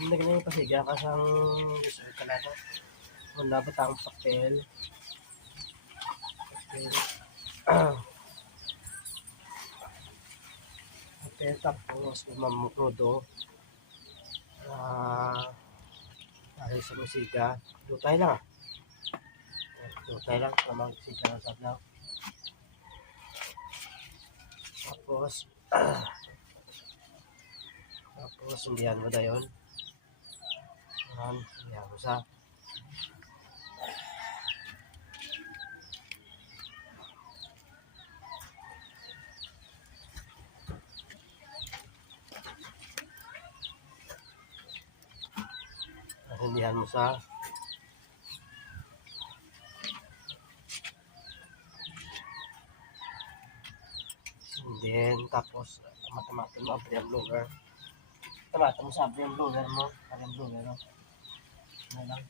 Hindi ka na yung pasiga ka sang gusto ka na ito. Wala ba tayong papel? Papel. Papel tapos mamukrodo. Dahil sa musiga. Lutay lang ah. Lutay lang sa musiga ng sablaw. Tapos tapos hindihan mo na yun. Hindihan mo sa hindihan mo sa then tapos tamatan mo abri ang blower. Tamatan mo sa abri ang blower mo. Abri ang blower mo. Ano lang.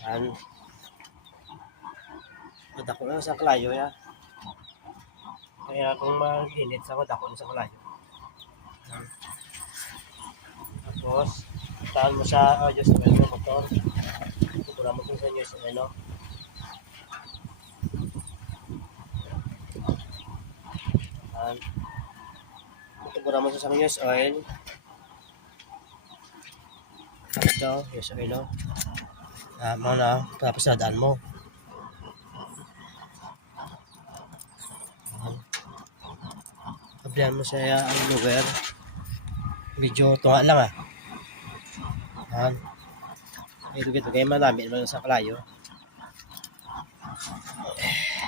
Yan. Madako na sa kalayo ya. Kaya kung mag-init sa madako na sa kalayo. Yan. Tapos tahan mo sa news oil ng motor. Tukura mo sa news oil no. Yan. Tukura mo sa news oil. Ito, news oil no. Mo na, tapos nadaan mo. Abrihan mo siya ang blower. Medyo tunga lang ah. Yan. Ito kaya manamit mo sa kalayo.